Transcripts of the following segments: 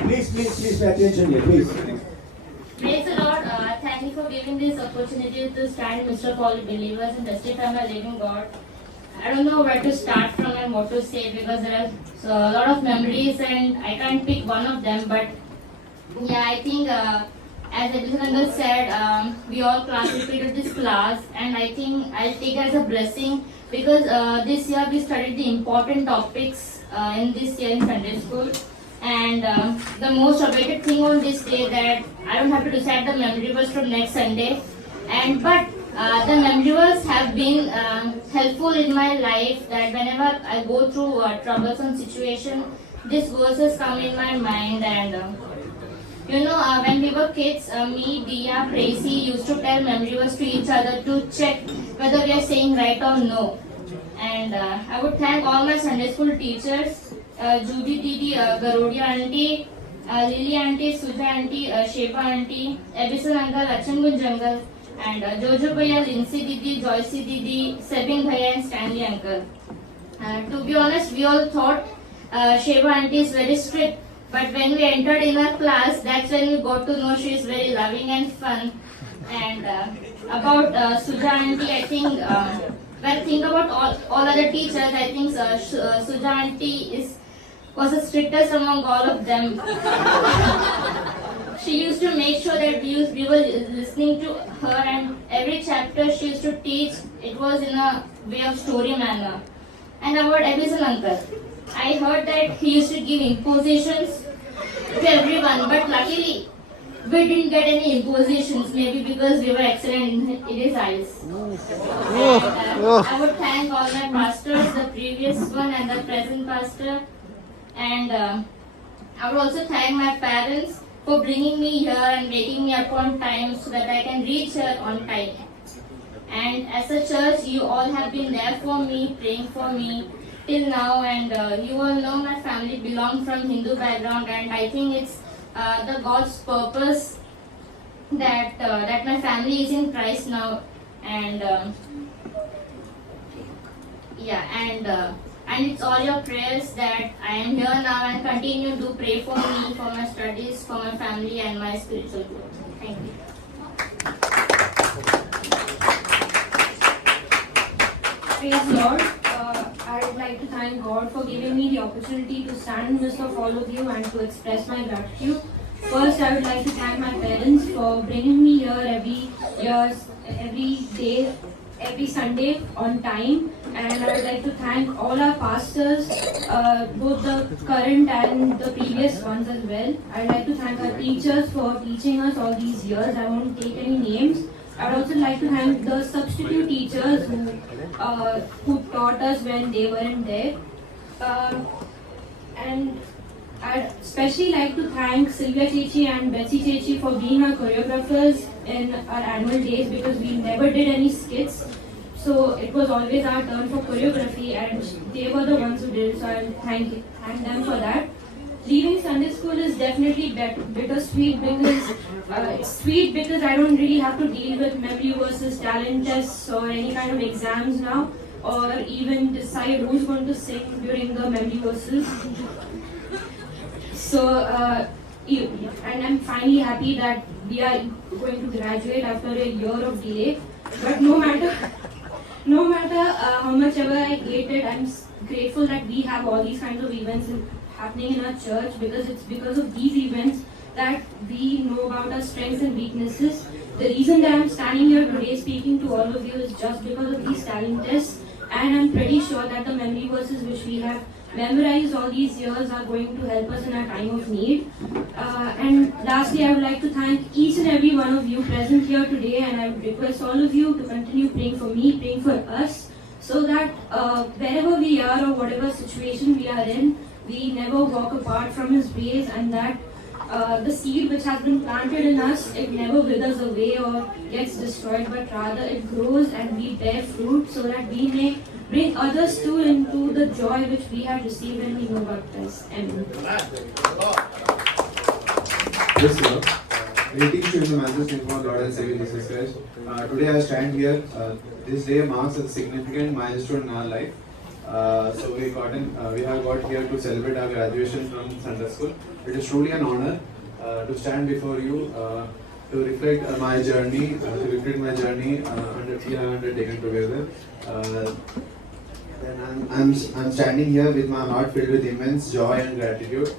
Please pay attention here, please. Praise the Lord. Thank you for giving this opportunity to stand Mr. Paul believers and testify my living God. I don't know where to start from and what to say because there are a lot of memories and I can't pick one of them. But yeah, I think as Abhishek said, we all participated this class, and I think I'll take it as a blessing because this year we studied the important topics in this year in Sunday school. And the most awaited thing on this day that I don't have to recite the memory verse from next Sunday. But the memory verse have been helpful in my life. That whenever I go through troublesome situation, these verses come in my mind. And when we were kids, me, Dia, Tracy used to tell memory verse to each other to check whether we are saying right or no. And I would thank all my Sunday school teachers. Judy Didi, Garodia Auntie, Lily Auntie, Suja Auntie, Sheba Auntie, Edison Uncle, Achangun Jungle, and Jojo Bhaiya, Lindsay Didi, Joyce Didi, Sebing Bhaiya, and Stanley Uncle. To be honest, we all thought Sheba Auntie is very strict, but when we entered in her class, that's when we got to know she is very loving and fun. And about Suja Auntie, I think when I think about all other teachers, I think Suja Auntie was the strictest among all of them. She used to make sure that we were listening to her, and every chapter she used to teach, it was in a way of story manner. And about Edison Uncle, I heard that he used to give impositions to everyone, but luckily we didn't get any impositions, maybe because we were excellent in his eyes. And, I would thank all my pastors, the previous one and the present pastor. And I would also thank my parents for bringing me here and waking me up on time so that I can reach here on time. And as a church, you all have been there for me, praying for me till now. And you all know my family belongs from Hindu background, and I think it's the God's purpose that my family is in Christ now. And and it's all your prayers that I am here now and continue to pray for me, for my studies, for my family and my spiritual growth. Thank you. Praise Lord. I would like to thank God for giving me the opportunity to stand in the midst of all of you and to express my gratitude. First, I would like to thank my parents for bringing me here every day, every Sunday on time. And I would like to thank all our pastors, both the current and the previous ones as well. I would like to thank our teachers for teaching us all these years. I won't take any names. I would also like to thank the substitute teachers who taught us when they weren't there. And I'd especially like to thank Sylvia Chechi and Betsy Chechi for being our choreographers in our annual days, because we never did any skits. So it was always our turn for choreography, and they were the ones who did it. So I'll thank them for that. Leaving Sunday school is definitely bittersweet, because it's sweet because I don't really have to deal with memory versus talent tests or any kind of exams now, or even decide who's going to sing during the memory verses. So, and I'm finally happy that we are going to graduate after a year of delay. But no matter how much ever I hate it, I'm grateful that we have all these kinds of events happening in our church, because it's because of these events that we know about our strengths and weaknesses. The reason that I'm standing here today speaking to all of you is just because of these talent tests, and I'm pretty sure that the memory verses which we have memorized all these years are going to help us in our time of need. And lastly, I would like to thank each and every one of you present here today, and I would request all of you to continue praying for me, praying for us, so that wherever we are or whatever situation we are in, we never walk apart from His ways, and that the seed which has been planted in us, it never withers away or gets destroyed, but rather it grows and we bear fruit, so that we may bring others too into the joy which we have received when we know about Christ. Amen. Yes, sir. Greetings to you in the matchless name of our Lord and Savior Jesus Christ. Today I stand here. This day marks a significant milestone in our life. So we have got here to celebrate our graduation from Sunday School. It is truly an honor to stand before you to reflect my journey, we have undertaken together. Then I'm standing here with my heart filled with immense joy and gratitude.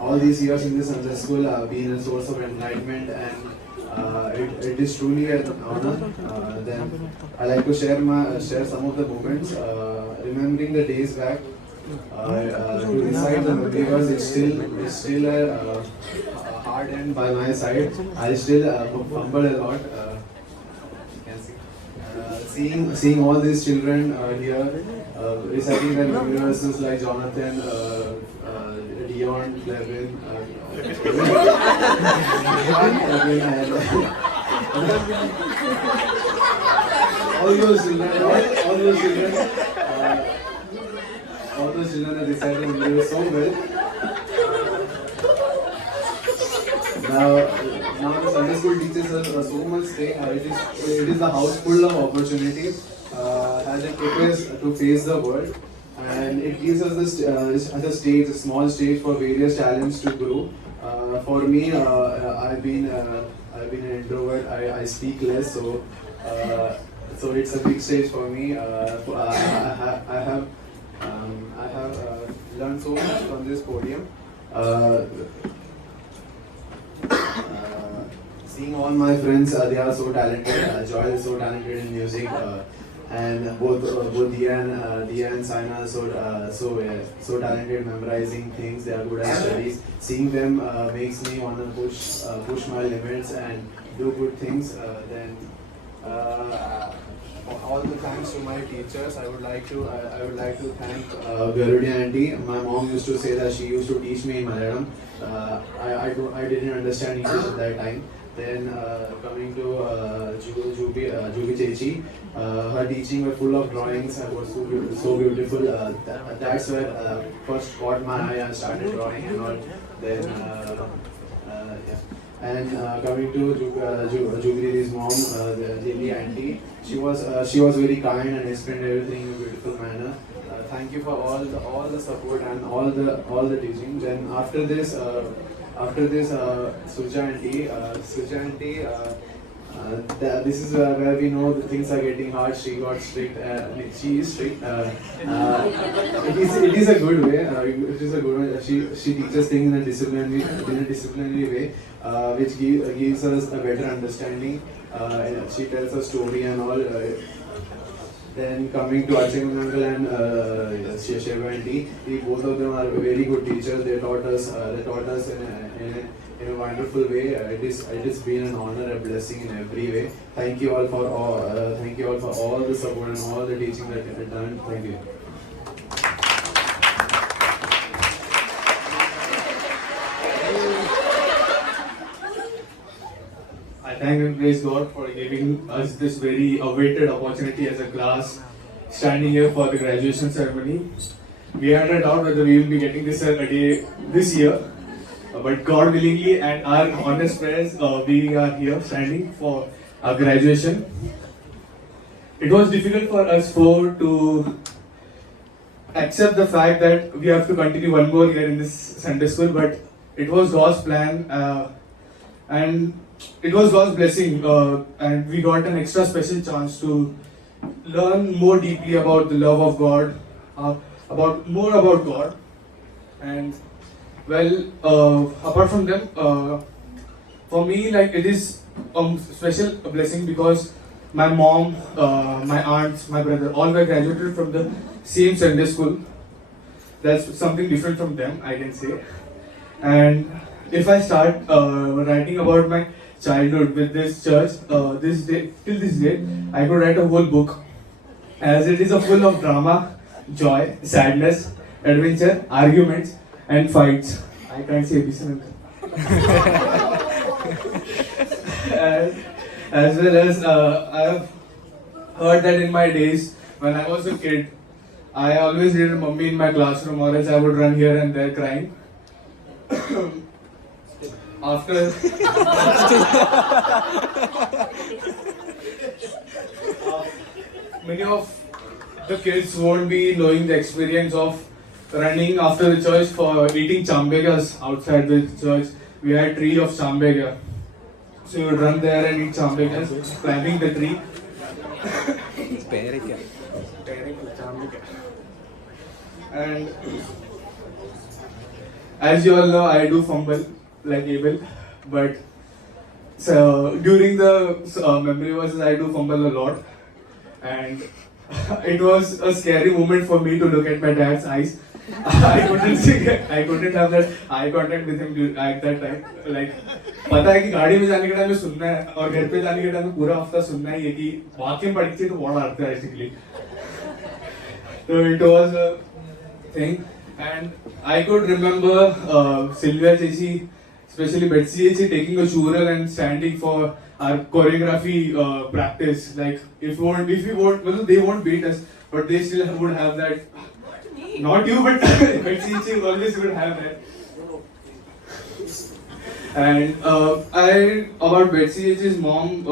All these years in this Sunday School have been a source of enlightenment, and it is truly an honor. Then I like to share some of the moments, remembering the days back. To recite the believers is still a hard end by my side. I still fumble a lot. You can see. Seeing all these children here reciting their verses like Jonathan, Dion, Clevin, all those children are reciting lyrics so well. Now the Sunday school teaches us so much thing. It is the house full of opportunities as it prepares to face the world, and it gives us this as a stage, a small stage for various talents to grow. For me, I've been an introvert. I speak less, so it's a big stage for me. I have learned so much from this podium. Seeing all my friends, they are so talented. Joy is so talented in music, and both Dia and Saina are so talented memorizing things. They are good at studies. Seeing them makes me want to push my limits and do good things. Then. All the thanks to my teachers. I would like to thank Garudi auntie. My mom used to say that she used to teach me in Malayalam. I didn't understand English at that time. Then coming to Jubi Chechi, her teaching was full of drawings and was so beautiful. That's where first caught my eye and started drawing and all. Then yeah. And coming to Jubili's mom, Lily auntie, she was very kind and explained everything in a beautiful manner. Thank you for all the support and all the teaching. Then after this, Suja auntie, this is where we know that things are getting hard. She got strict. She is strict. It is a good way. It is a good way. She teaches things in a disciplinary way, which gives us a better understanding. She tells a story and all. Then coming to Achingan uncle and Sheva auntie, both of them are very good teachers. They taught us in a wonderful way. It has been an honor, a blessing in every way. Thank you all for all the support and all the teaching that you have done. Thank you. I thank and praise God for giving us this very awaited opportunity as a class standing here for the graduation ceremony. We had a doubt whether we will be getting this this year, but God willingly and our honest prayers, we are here standing for our graduation. It was difficult for us to accept the fact that we have to continue one more year in this Sunday school, but it was God's plan, and it was God's blessing, and we got an extra special chance to learn more deeply about the love of God, more about God. And well, apart from them, for me, like, it is a special blessing because my mom, my aunts, my brother, all were graduated from the same Sunday school. That's something different from them, I can say. And if I start writing about my childhood with this church, till this day, I could write a whole book, as it is full of drama, joy, sadness, adventure, arguments, and fights. I can't say this. As well as I have heard that in my days when I was a kid, I always needed mummy in my classroom, or else I would run here and there crying. After many of the kids won't be knowing the experience of running after the church for eating chambegas outside the church. We had tree of chambega. So you would run there and eat chambegas, climbing the tree. And as you all know, I do fumble like Abel, but so during the memory verses, I do fumble a lot, and it was a scary moment for me to look at my dad's eyes. I couldn't have that eye contact with him at that time. Like, पता है कि गाड़ी में जाने के time में सुनना है और घर पे जाने के टाइम में पूरा हफ्ता सुनना ही है कि वाक्य पढ़ती है तो बहुत आता है basically. So it was a thing, and I could remember Sylvia Chechi, especially Betsy Chechi, taking a churel and standing for our choreography practice. Like if we won't, well, they won't beat us, but they still would have that. Not you, but Betsy Chechi always would have that. And about Betsy Chechi's mom,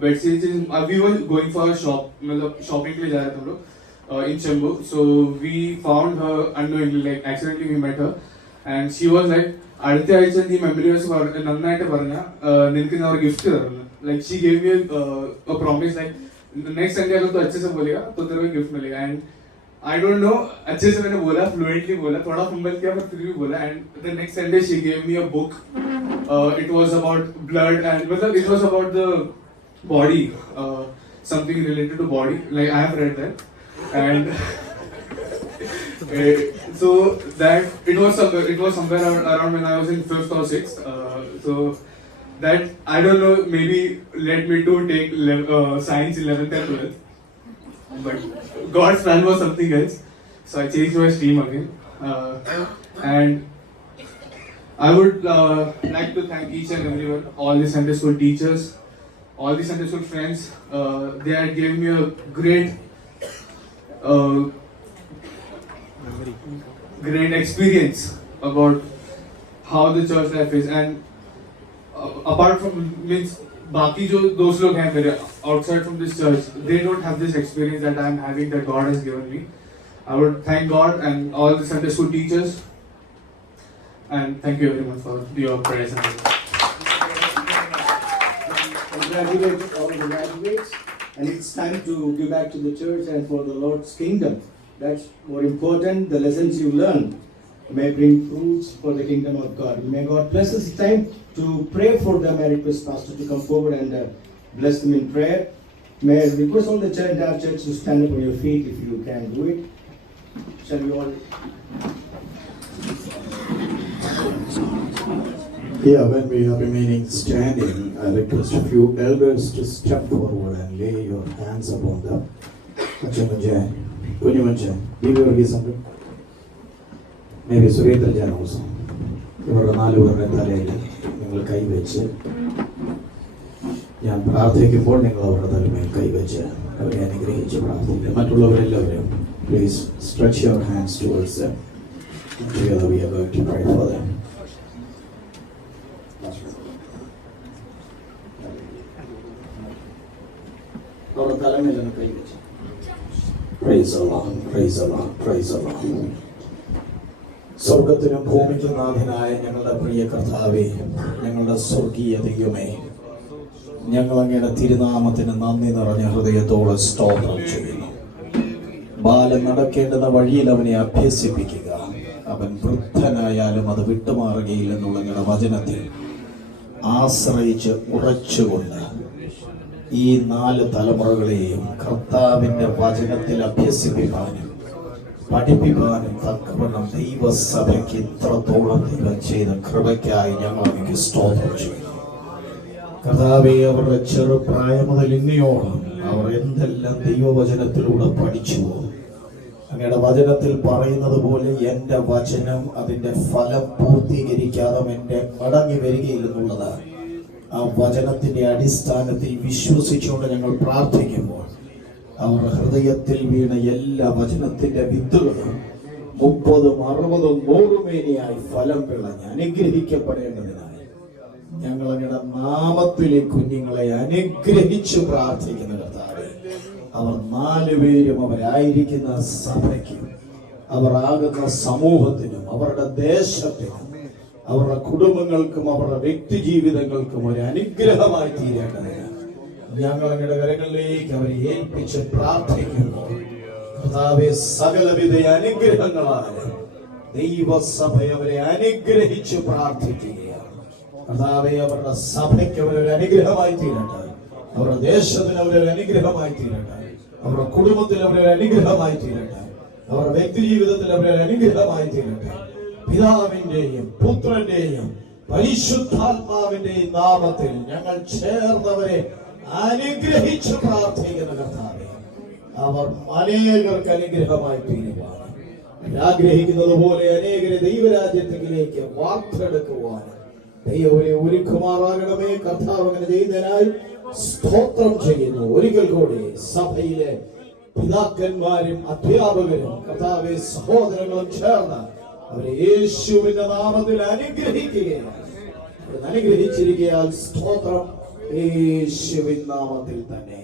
Betsy Chechi's, we were going for a shopping के लिए जा रहे थे हम लोग. In Chembur, so we found her unknowingly, like accidentally we met her, and she was like, "Aditya Aicha ni memory was nannayittu paranga, ninakku na or gift tharunnu." Like she gave me a promise, like next Sunday अगर तू अच्छे से बोलेगा तो तेरे को gift मिलेगा. And I don't know, अच्छे से मैंने बोला, fluently बोला, थोड़ा फंबल किया पर फिर भी बोला. And the next Sunday she gave me a book. It was about blood and it was about the body, something related to body. Like I have read that. And so that it was somewhere around when I was in 5th or 6th. So that, I don't know, maybe led me to take science 11th and 12th. But God's plan was something else. So I changed my stream again. And I would like to thank each and everyone, all the Sunday school teachers, all the Sunday school friends. They had given me a great experience about how the church life is. And apart from means बाकी जो दोस्त लोग हैं मेरे outside from this church, they don't have this experience that I am having, that God has given me. I would thank God and all the Sunday school teachers, and thank you everyone for your prayers and Congratulate all the graduates. And it's time to give back to the church and for the Lord's kingdom. That's more important. The lessons you learn may bring fruits for the kingdom of God. May God bless us. It's time to pray for them. I request Pastor to come forward and bless them in prayer. May I request all the entire church to stand up on your feet if you can do it. Shall we all? Yeah, when we are remaining standing, I request a few elders to step forward and lay your hands upon them. Achamanjan, Punyamanjan, give your reason. Maybe Surendra Jan also. ഇവരുടെ 4 പേരുടെ തലയിൽ നിങ്ങൾ കൈവച്ച് ഞാൻ പ്രാർത്ഥിക്കുമ്പോൾ നിങ്ങൾ അവരുടെ തലമേൽ കൈവച്ച് അവരെ അനുഗ്രഹിച്ച് പ്രാർത്ഥിക്കുക. മറ്റുള്ളവരെല്ലാവരും please stretch your hands towards them. Together we are going to pray for them. അവരുടെ തലമേലാണ് കൈവച്ച്. Praise the Lord, praise the Lord, praise the Lord. സ്വർഗത്തിനും ഭൂമിക്കും നാഥനായ ഞങ്ങളുടെ പ്രിയ കർത്താവേ, ഞങ്ങളുടെ സ്വർഗീയ ദൈവമേ, ഞങ്ങൾ അങ്ങയുടെ തിരുനാമത്തിന് നന്ദി നിറഞ്ഞ ഹൃദയത്തോടെ സ്തോത്രം ചെയ്യുന്നു. ബാലൻ നടക്കേണ്ടുന്ന വഴിയിൽ അവനെ അഭ്യസിപ്പിക്കുക, അവൻ വൃദ്ധനായാലും അത് വിട്ടുമാറുകയില്ലെന്നുള്ള ഞങ്ങളുടെ വചനത്തിൽ ആശ്രയിച്ച് ഉറച്ചുകൊണ്ട് ഈ 4 തലമുറകളെയും കർത്താവിന്റെ വചനത്തിൽ അഭ്യസിപ്പിക്കാനും പഠിപ്പിക്കാനും തക്കവണ്ണം ദൈവസഭയ്ക്ക് ഇത്രത്തോളം ദൈവം ചെയ്ത കൃപയ്ക്കായി ഞങ്ങൾ അങ്ങേക്ക് സ്തോത്രം ചെയ്യുന്നു. കർത്താവേ, അവരുടെ ചെറുപ്രായം മുതൽ ഇന്നയോളം അവർ എന്തെല്ലാം ദൈവവചനത്തിലൂടെ പഠിച്ചുവോ, അങ്ങയുടെ വചനത്തിൽ പറയുന്നത് പോലെ എന്റെ വചനം അതിന്റെ ഫലം പൂർത്തീകരിക്കാതെ എന്റെ മടങ്ങി വരികയില്ലെന്നുള്ളത് ആ വചനത്തിന്റെ അടിസ്ഥാനത്തിൽ വിശ്വസിച്ചുകൊണ്ട് ഞങ്ങൾ പ്രാർത്ഥിക്കുമ്പോൾ അവരുടെ ഹൃദയത്തിൽ വീണ എല്ലാ വചനത്തിന്റെ വിത്തുകളും 30, 60, 100 മേനിയായി ഫലം വിളഞ്ഞ് അനുഗ്രഹിക്കപ്പെടേണ്ടതിനായി ഞങ്ങൾ അങ്ങയുടെ നാമത്തിലെ കുഞ്ഞുങ്ങളെ അനുഗ്രഹിച്ചു പ്രാർത്ഥിക്കുന്ന കർത്താവേ, അവർ 4 പേരും അവരായിരിക്കുന്ന സഭയ്ക്കും അവർ ആകുന്ന സമൂഹത്തിനും അവരുടെ ദേശത്തിനും അവരുടെ കുടുംബങ്ങൾക്കും അവരുടെ വ്യക്തി ജീവിതങ്ങൾക്കും ഒരു അനുഗ്രഹമായി തീരേണ്ടതിന് ഞങ്ങൾ അങ്ങയുടെ കരങ്ങളിലേക്ക് അവരെ ഏൽപ്പിച്ച് പ്രാർത്ഥിക്കുന്നു. കർത്താവേ, സകലവിധ അനുഗ്രഹങ്ങളാൽ ദൈവസഭ അവരെ അനുഗ്രഹിച്ച് പ്രാർത്ഥിക്കുകയാണ്. കർത്താവേ, അവരുടെ സഭയ്ക്ക് അവരൊരു അനുഗ്രഹമായി തീരട്ടെ, അവരുടെ ദേശത്തിന് അവരൊരു അനുഗ്രഹമായി തീരട്ടെ, അവരുടെ കുടുംബത്തിന് അവരൊരു അനുഗ്രഹമായി തീരട്ടെ, അവരുടെ വ്യക്തി ജീവിതത്തിൽ അവരൊരു അനുഗ്രഹമായി തീരട്ടെ. പിതാവിന്റെയും പുത്രന്റെയും പരിശുദ്ധാത്മാവിന്റെയും നാമത്തിൽ ഞങ്ങൾ ചേർന്നവരെ അനുഗ്രഹിച്ച് പ്രാർത്ഥിക്കുന്ന കർത്താവേ, അവർ അനേകർക്ക് അനുഗ്രഹമായി തീരുവാൻ ആഗ്രഹിക്കുന്നത് പോലെ അനേകരെ ദൈവരാജ്യത്തിലേക്ക് വാർത്തെടുക്കുവാൻ ദൈവരെ ഒരുക്കുമാറാകണമേ. കർത്താവ് അങ്ങനെ ചെയ്യുന്നതിനായി സ്തോത്രം ചെയ്യുന്നു. ഒരിക്കൽ കൂടി സഭയിലെ പിതാക്കന്മാരും അധ്യാപകരും കർത്താവെ സഹോദരങ്ങളും ചേർന്ന് അവരെ യേശുവിന്റെ നാമത്തിൽ അനുഗ്രഹിക്കുകയാണ്. അനുഗ്രഹിച്ചിരിക്കുകയാൽ സ്തോത്രം യേശുവിൻ നാമത്തിൽ തന്നെ.